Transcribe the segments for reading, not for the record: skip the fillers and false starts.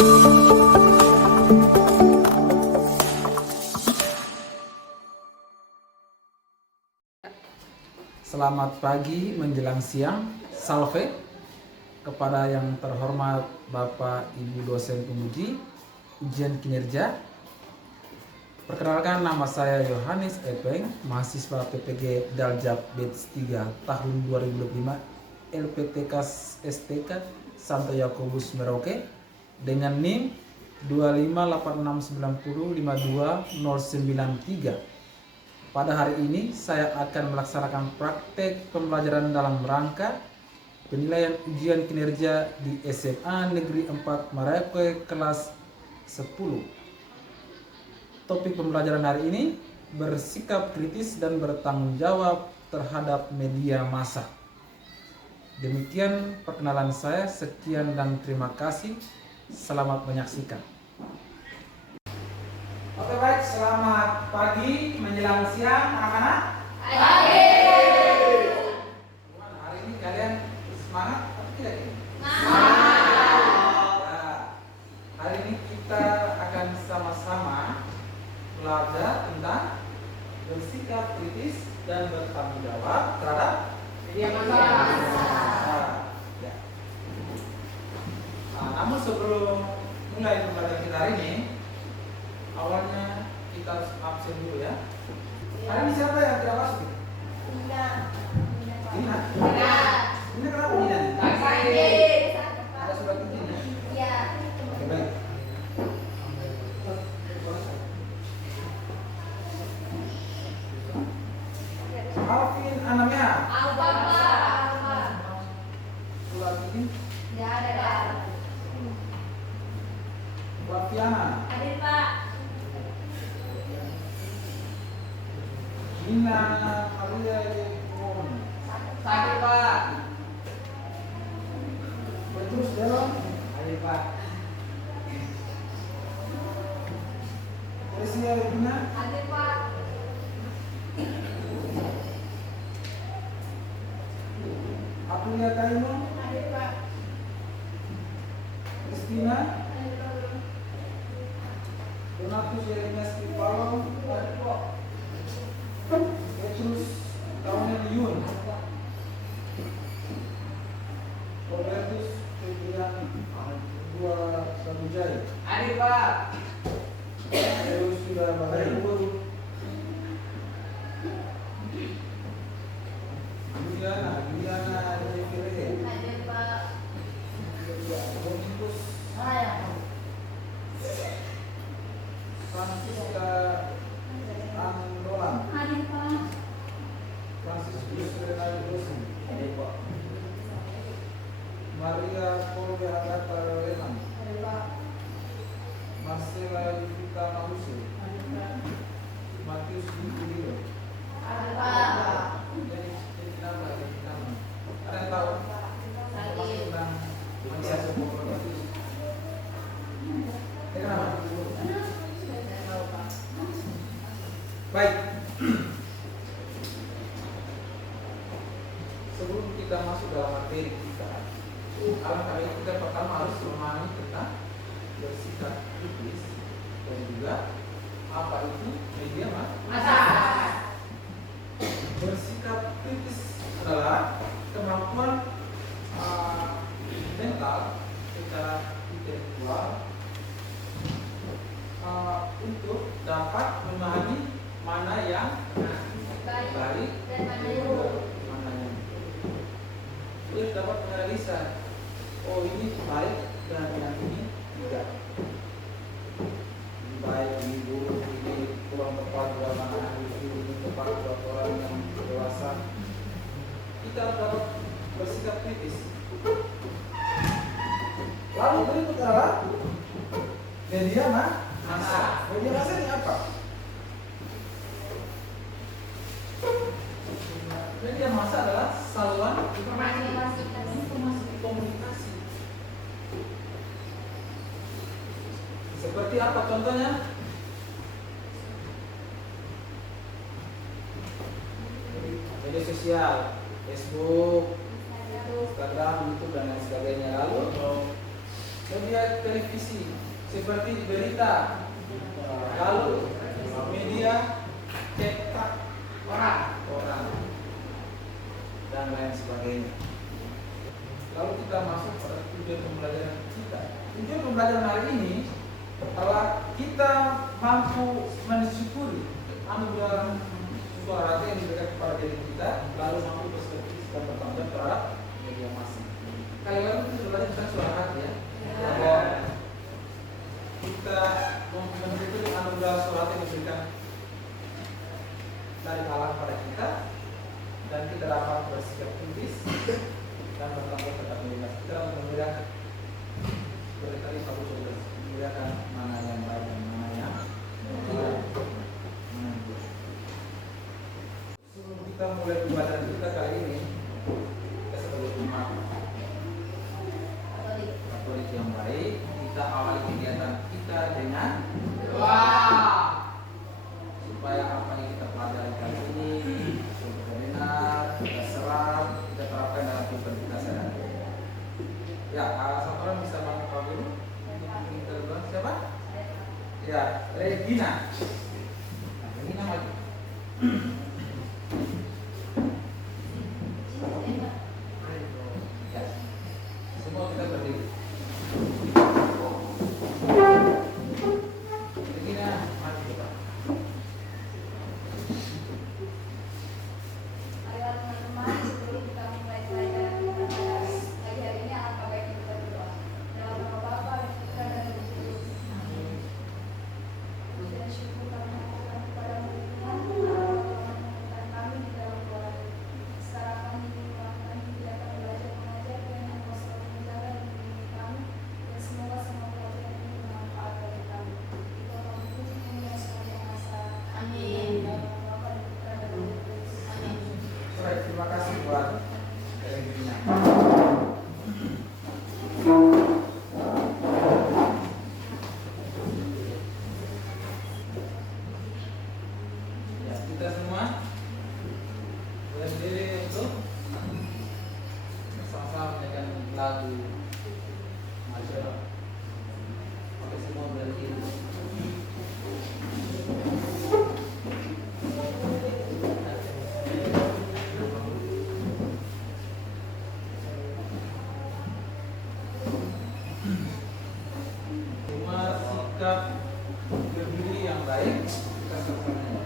Selamat pagi menjelang siang, salve kepada yang terhormat Bapak Ibu dosen penguji ujian kinerja. Perkenalkan, nama saya Yohanes Epeng, mahasiswa PPG Daljab Batch 3 tahun 2025 LPTK STK Santo Yakobus Merauke dengan NIM 25869052093. Pada hari ini saya akan melaksanakan praktek pembelajaran dalam rangka penilaian ujian kinerja di SMA Negeri 4 Merauke kelas 10. Topik pembelajaran hari ini bersikap kritis dan bertanggung jawab terhadap media massa. Demikian perkenalan saya, sekian dan terima kasih. Selamat menyaksikan. Oke, baik, selamat pagi menjelang siang anak-anak. Pagi. Hari ini kalian semangat atau tidak? Semangat. Ya, hari ini kita akan sama-sama belajar tentang bersikap kritis dan bertanggung jawab terhadap media massa. Ya. Namun sebelum mulai pembelajaran kita hari ini, awalnya kita harus absen dulu ya. Hari ini siapa yang tidak masuk? Dina. Dina kenapa Dina? Ada surat izinnya? Iya. Oke, baik. Alvin Anamya. Alba. Surat izin. Ya ada. Wafiana. Hadir Pak. Dina Maria Yekun. Hadir Pak. Petrus Delon. Hadir Pak. Resia Regina. Hadir Pak. Apulia Kaino. Hadir Pak. Kristina. Donatus Yeremias Kipalo. Hadir Pak. Petrus Taunel Yun. Robertus Febrian Dua Sabujai. Hadir Pak. Terus sudah bahaya. Juliana Jefire. Hadir Pak. Dominikus Francisca Andolan. Hadir Pak. Franciscus Renaldi Rosi. Maria Kolbe Agatha Lenan. Hadir Pak. Marcela Yvita Mausi. Hadir Pak. Matius Dipulio. Hadir Pak. Jadi nama. Ada yang tahu? Hadir. Tentang Matias Dipulio. Kenapa? Baik. Sebelum kita masuk dalam materi kita, alangkah baik kita pertama harus memahami tentang bersikap kritis dan juga apa itu media Masa. Bersikap kritis adalah kemampuan mental secara intelektual untuk dapat memahami mana yang baik Dan mana yang juga buruk. mana yang buruk. Dia dapat menganalisa, oh ini baik dan yang ini tidak. Ini baik, ini buruk, ini kurang tepat dalam anak ini tepat buat orang yang dewasa. Kita dapat bersikap kritis. Lalu berikut adalah media massa. Media massa ini apa? Media massa adalah saluran informasi komunikasi. Seperti apa contohnya? Media sosial, Facebook, Instagram, YouTube dan lain sebagainya. Lalu media televisi seperti berita, lalu media cetak koran dan lain sebagainya. Lalu kita masuk pada tujuan pembelajaran kita. Tujuan pembelajaran hari ini adalah kita mampu mensyukuri anugerah suara hati yang diberikan kepada diri kita, lalu mampu berselisih dan bertanggung jawab terhadap media massa. Kali lalu kita sudah belajar tentang suara hati ya, bahwa kita mensyukuri anugerah suara hati yang diberikan dari Allah pada kita, dan kita dapat bersikap kritis dan bertanggung jawab terhadap media massa. Kita membedakan seperti tadi Pak Bu sudah membedakan mana yang baik dan mana yang tidak. Sebelum kita mulai pembelajaran kita kali ini, kita sebagai umat Katolik yang baik, kita awali kegiatan kita dengan doa supaya apa yang kita pelajari kali ini kita benar, kita serap, kita terapkan dalam kehidupan kita sehari-hari. Ya, satu orang bisa bantu Pak Guru. Kita duluan siapa? Ya, Regina. Nah, Regina maju. Ya, semua kita berdiri. Regina maju Pak. Ayo teman-teman, sebelum kita mulai pelajaran kita pagi hari ini, alangkah baiknya kita berdoa. Dalam nama Bapa dan Putra dan Roh Kudus. Amin. Puji dan syukur kami aturkan kepadamu Tuhan, Allah menemukan kami di dalam doa. Sekarang kami melakukan kegiatan belajar mengajar dan yang Kau selalu menjaga dan melindungi kami, dan semoga semua pelajaran ini bermanfaat bagi kami. Itu kami puji kemuliaan sepanjang masa. Amin. Dalam nama Bapa dan Putra dan Roh Kudus. Amin. Baik, terima kasih buat Regina. Ya, kita semua berdiri untuk bersama-sama menyanyikan lagu nasional. Oke, semua berdiri. Cuma sikap berdiri yang baik kita sama-sama.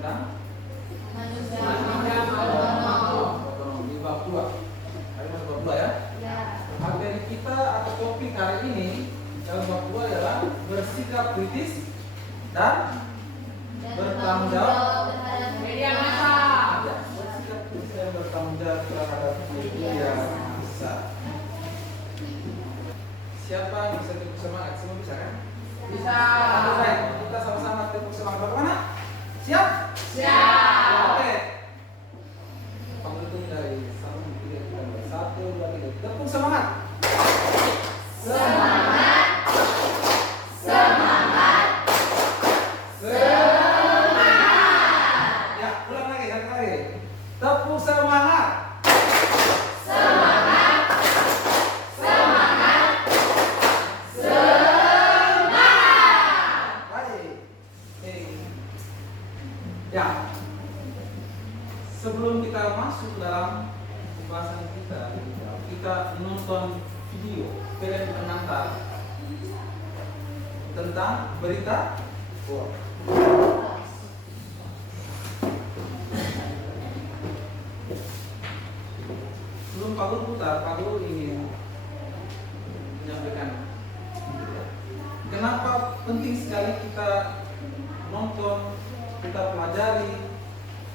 dan Manusia otonom di bab 2. Hari ini bab 2 ya. Ya. Materi kita atau topik hari ini dalam bab 2 adalah bersikap kritis dan bertanggung jawab terhadap media massa. Ya, bersikap kritis dan bertanggung jawab terhadap media massa. Siapa yang bisa tepuk semangat? Semua bisa kan? Bisa. Baik, kita sama-sama tepuk semangat. Bagaimana? Siap? Siap. Oke. Penghitung dari 1, 2, 3, 1, 2, 3. Tepuk semangat. Semangat. Semangat. Ya, ulang lagi satu kali. Tepuk semangat. Semangat. Semangat. Baik. Ya. Sebelum kita masuk dalam pembahasan kita nonton video film pengantar tentang berita hoax. Sebelum Pak Guru putar, Pak Guru ingin menyampaikan kenapa penting sekali kita nonton, kita pelajari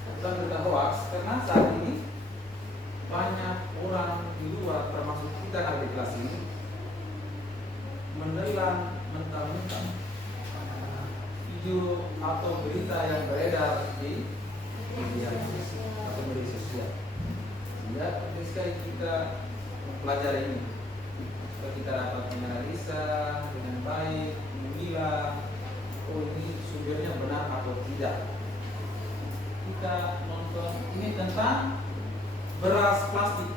tentang berita hoax, karena saat ini banyak orang di luar termasuk kita yang ada di kelas ini menelan mentah-mentah video atau berita yang beredar di media sosial atau media sosial. Sehingga penting sekali kita mempelajari ini supaya kita dapat menganalisa dengan baik, memilah oh ini sumbernya benar atau tidak. Kita nonton ini tentang beras plastik.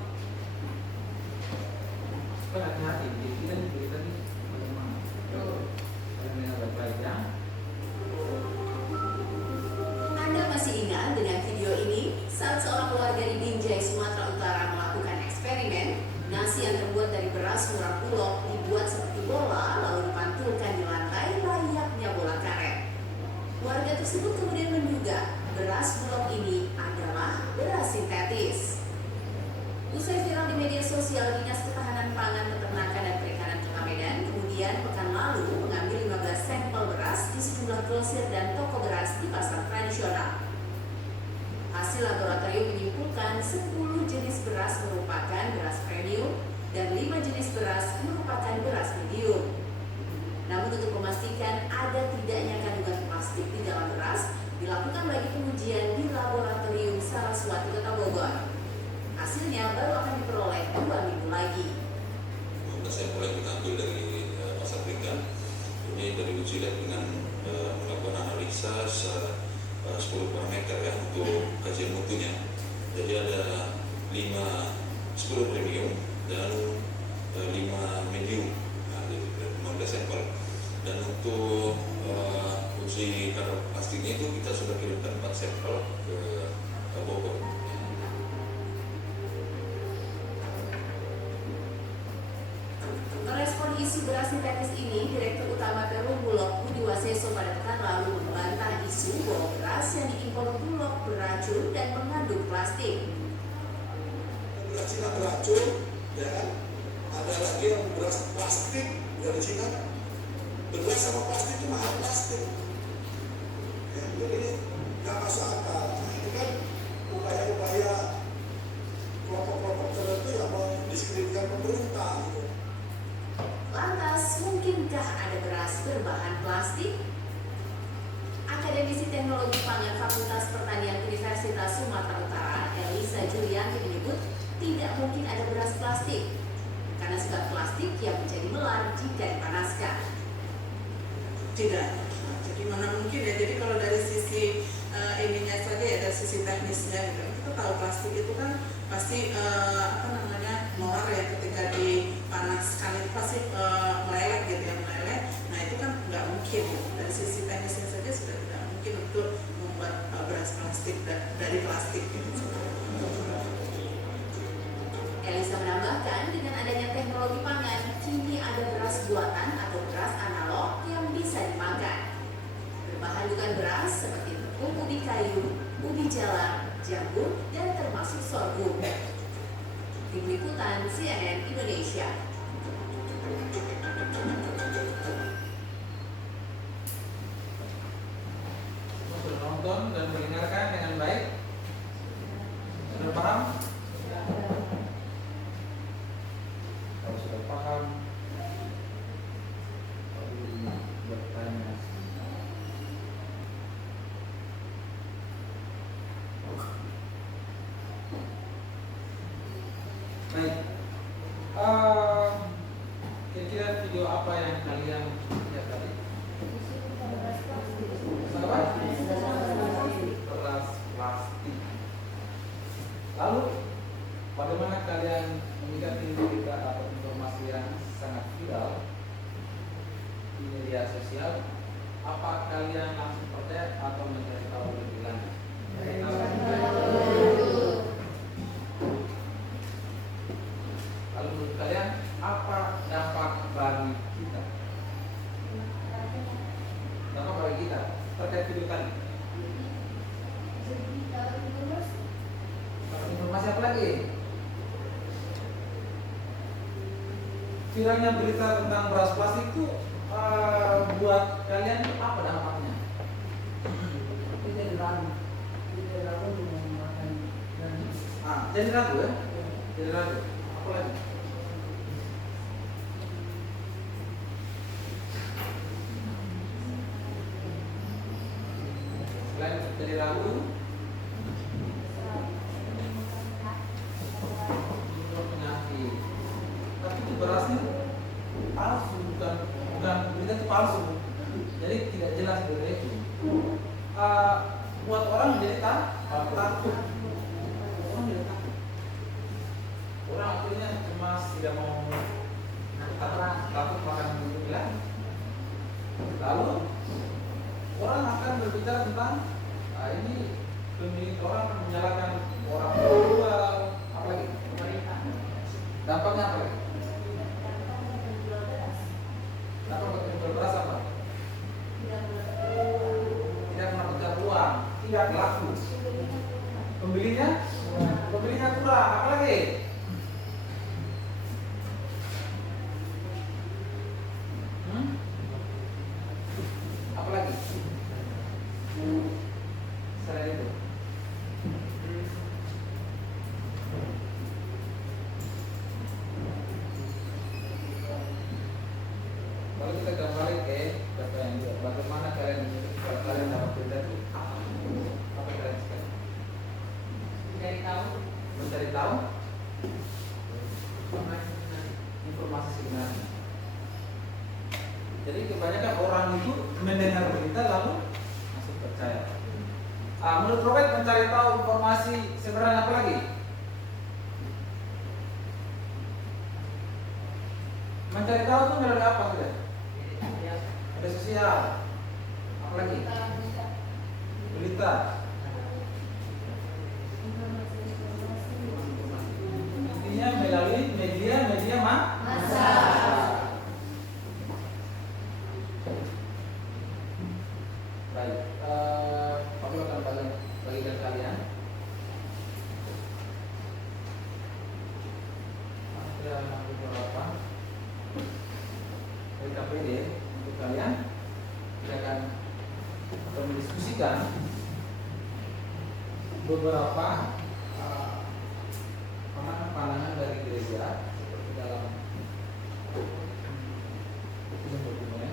Supaya hati-hati, kita ini berita ini bagaimana? Karena baik-baik ya. Anda masih ingat dengan video ini saat seorang warga di Binjai, Sumatera Utara melakukan eksperimen nasi yang terbuat dari beras murah bulog dibuat seperti bola lalu dipantulkan di lantai layaknya bola karet. Warga tersebut kemudian menduga beras bulog ini adalah beras sintetis. Usai viral di media sosial, Dinas Ketahanan Pangan, Peternakan dan Perikanan Kota Medan kemudian pekan lalu mengambil 15 sampel beras di sejumlah grosir dan toko beras di pasar tradisional. Hasil laboratorium menyimpulkan 10 jenis beras merupakan beras premium dan 5 jenis beras merupakan beras medium. Namun untuk memastikan ada tidaknya kandungan plastik di dalam beras, dilakukan lagi pengujian di laboratorium Saraswati Kota Bogor. Hasilnya baru akan diperoleh 2 minggu lagi. Sampel yang kita ambil dari pasar berikan ini dari uji lab dengan melakukan analisa 10 parameter ya untuk kajian mutunya. Jadi ada 10 premium dan 5 medium, nah, jadi 15 sampel. Dan untuk uji kadar plastiknya itu kita sudah kirimkan 4 sampel ke Bogor. Merespon isu beras sintetis ini, Direktur Utama Perum Bulog Budi Waseso pada pekan lalu membantah isu bahwa beras yang diimpor Bulog beracun dan mengandung plastik. Beras Cina beracun, ya kan? Ada lagi yang beras plastik dari Cina. Beras sama plastik itu mahal plastik. Ya, jadi ini nggak masuk akal. Nah, ini kan upaya-upaya kelompok-kelompok tertentu yang mendiskreditkan pemerintah. Gitu. Lantas, mungkinkah ada beras berbahan plastik? Akademisi Teknologi Pangan Fakultas Pertanian Universitas Sumatera Utara, Elisa Julianti menyebut tidak mungkin ada beras plastik karena sebab plastik yang menjadi melar jika dipanaskan. Tidak. Jadi mana mungkin ya. Jadi kalau dari sisi ininya saja ya, dari sisi teknisnya gitu. Kita tahu plastik itu kan pasti melar ya, ketika dipanaskan itu pasti meleleh gitu ya, meleleh. Nah itu kan nggak mungkin gitu. Dari sisi teknisnya saja sudah tidak mungkin untuk membuat beras plastik dari plastik gitu. Elisa menambahkan dengan adanya teknologi pangan, kini ada beras buatan atau beras analog yang bisa dimakan. Berbahan bukan beras seperti ubi kayu, ubi jalar, jagung, dan termasuk sorghum. Tim Liputan CNN Indonesia. Sudah nonton dan mendengarkan dengan baik? Sudah paham? Kalau sudah paham, bertanya. Baik. Kira-kira video apa yang kalian lihat tadi? Apa? Beras plastik. Lalu, bagaimana kalian menyikapi berita atau informasi yang sangat viral di media sosial? Apa kalian langsung percaya atau mencari tahu lebih lanjut? Lalu menurut kalian apa dampak bagi kita? Dampak bagi kita terkait video tadi. Dapat informasi apa lagi? Viralnya berita tentang beras plastik itu buat kalian apa dampaknya? Jadi ragu ya? Jadi ragu. Apa lagi? Selain jadi ragu, penyakit. Tapi itu berasnya palsu, bukan berita itu palsu. Jadi tidak jelas berita itu. Buat orang menjadi takut. Orang menjadi takut. Orang akhirnya cemas, tidak mau takut makan dulu lagi. Lalu orang akan berbicara tentang ini pemilik orang menyalahkan orang tua, apa lagi? Dampaknya apa lagi? Dampak penjual beras apa? Tidak mendapatkan uang, tidak laku. Pembelinya kurang, apa lagi? Apa lagi? Selain itu. Kalau kita kembali ke pertanyaan juga, bagaimana kalian kalau kalian dapat berita itu apa kalian sekali? Mencari tahu informasi sebenarnya. Jadi kebanyakan orang itu mendengar berita lalu langsung percaya. Menurut Robert, mencari tahu informasi sebenarnya apa lagi? Mencari tahu itu melalui apa sudah? Media sosial. Apa lagi? Berita. Intinya melalui media massa. Baik, aku akan bagikan kalian ada beberapa dari KPD untuk kalian. Kita akan mendiskusikan beberapa pandangan dari gereja seperti dalam dokumen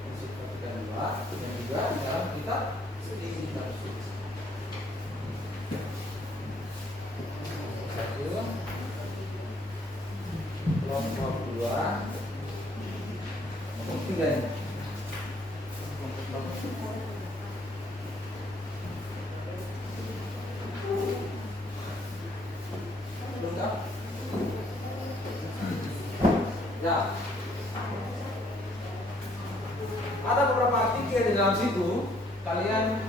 prinsip Vatikan II dan juga di dalam kitab sedikit satu kelompok 2 kelompok 3 ya, ada beberapa artikel di dalam situ, kalian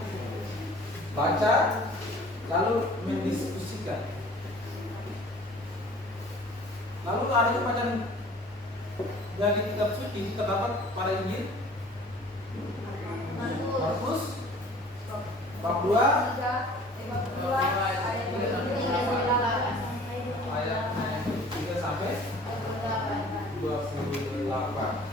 baca lalu mendiskusikan. Lalu ada macam yang di kitab suci terdapat pada Injil Markus, bab 2 3, 52, ayat 28. ayat 3 sampai 28.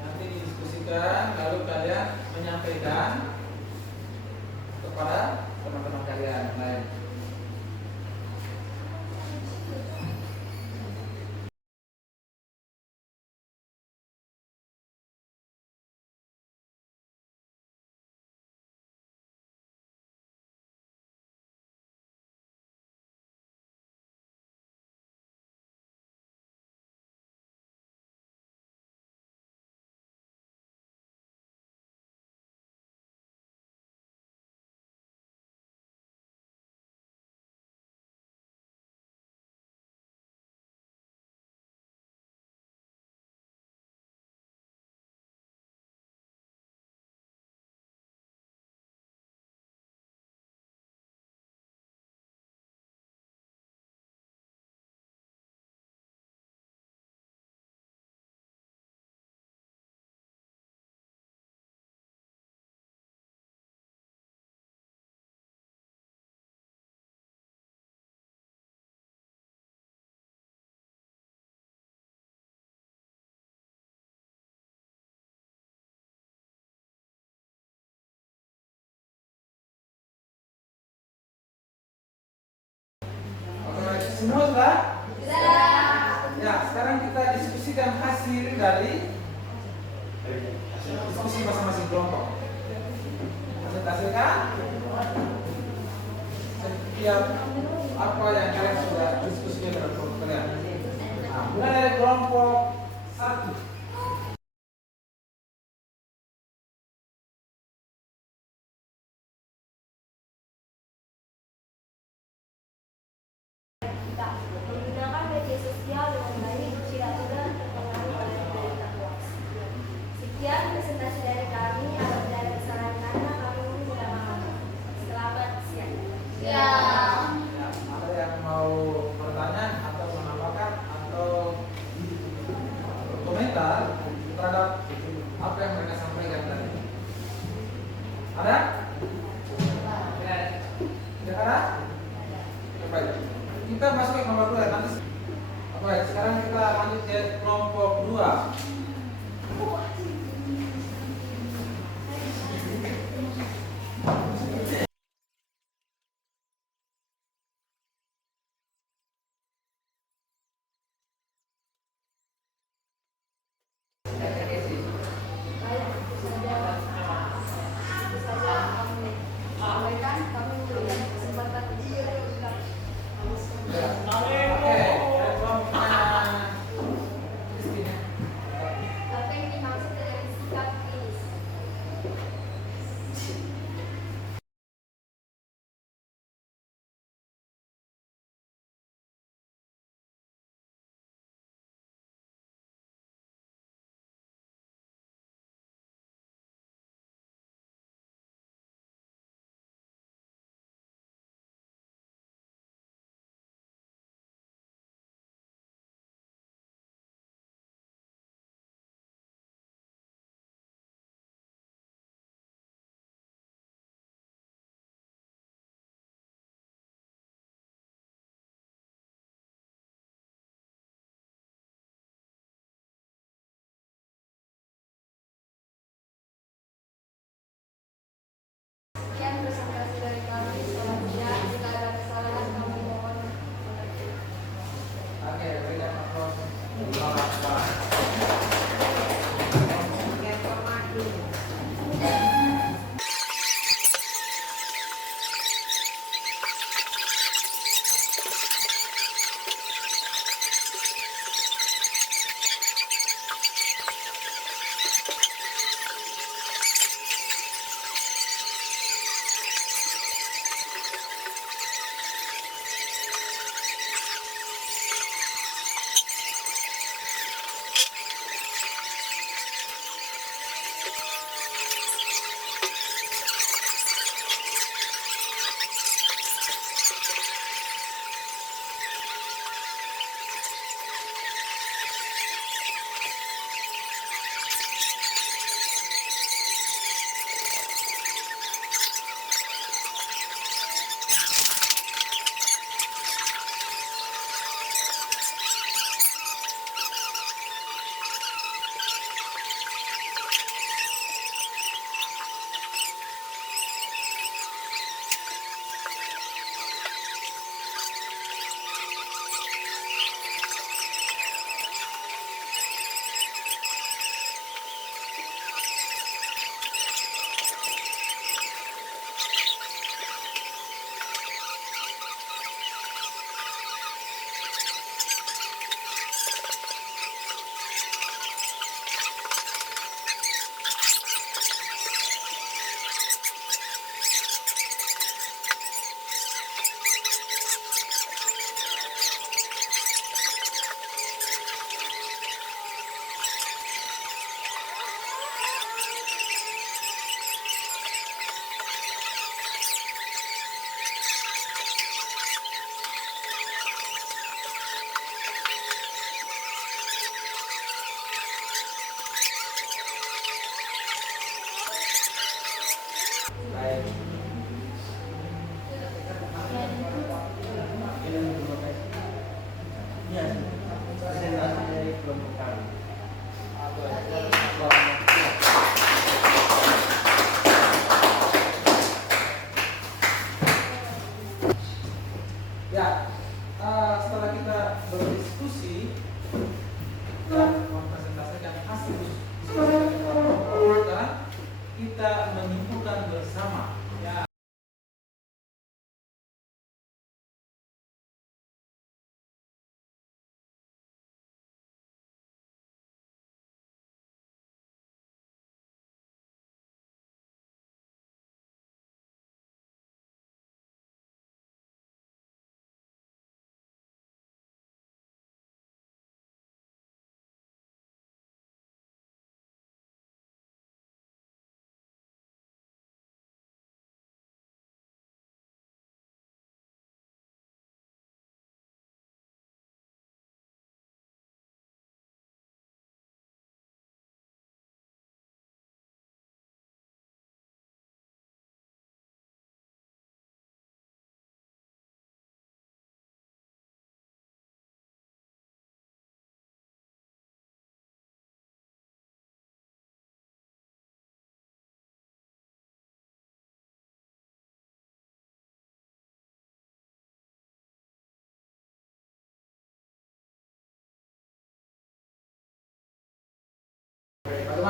Nanti didiskusikan, lalu kalian menyampaikan kepada teman-teman kalian yang lain. Oke, semua sudah? Ya, sekarang kita diskusikan hasil dari diskusi masing-masing kelompok. Hasil kan? Setiap apa yang kalian sudah diskusikan dalam kelompok kalian. Nah, mulai dari kelompok 1. Menggunakan media sosial dengan baik tidak mudah terpengaruh oleh berita hoax. Sekian presentasi dari kami. Apabila ada kesalahan kata, kami minta maaf. Selamat siang. Ya, ada yang mau bertanya atau menambahkan atau komentar terhadap apa yang mereka sampaikan tadi? Ada? Tidak ada? Baik. Kita masuk ke nomor 2 nanti. Baik, sekarang kita lanjut ke kelompok 2. Apa yang dimaksud dengan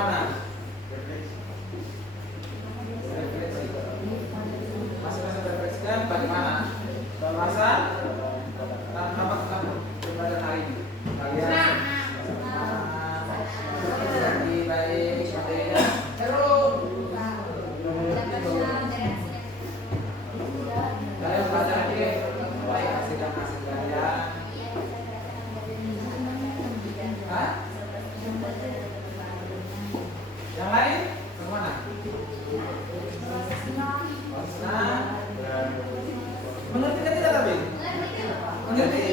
Bagaimana? Masing-masing refleksikan bagaimana? Merasa apa pembelajaran hari ini? Kalian lagi baik materinya. Halo. Kalian belajar lagi? Baik, hasilkan kalian. Hah? Yang lain kemana? Senang. Mengerti kan tidak tapi? Mengerti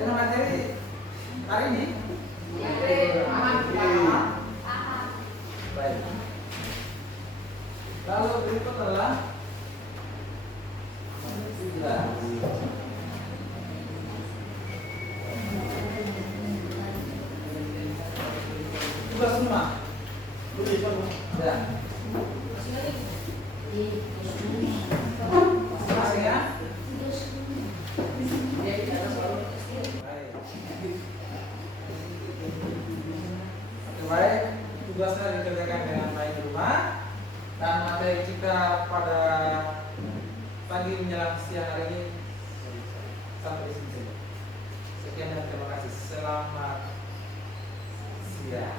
dengan materi hari ini? Baik. Lalu berikut adalah tugas rumah. Ya. Masing-masing ya. Baik, tugasnya dikerjakan dengan baik di rumah. Dan materi kita pada pagi menjelang siang hari ini sampai di sini. Sekian dan terima kasih. Selamat siang.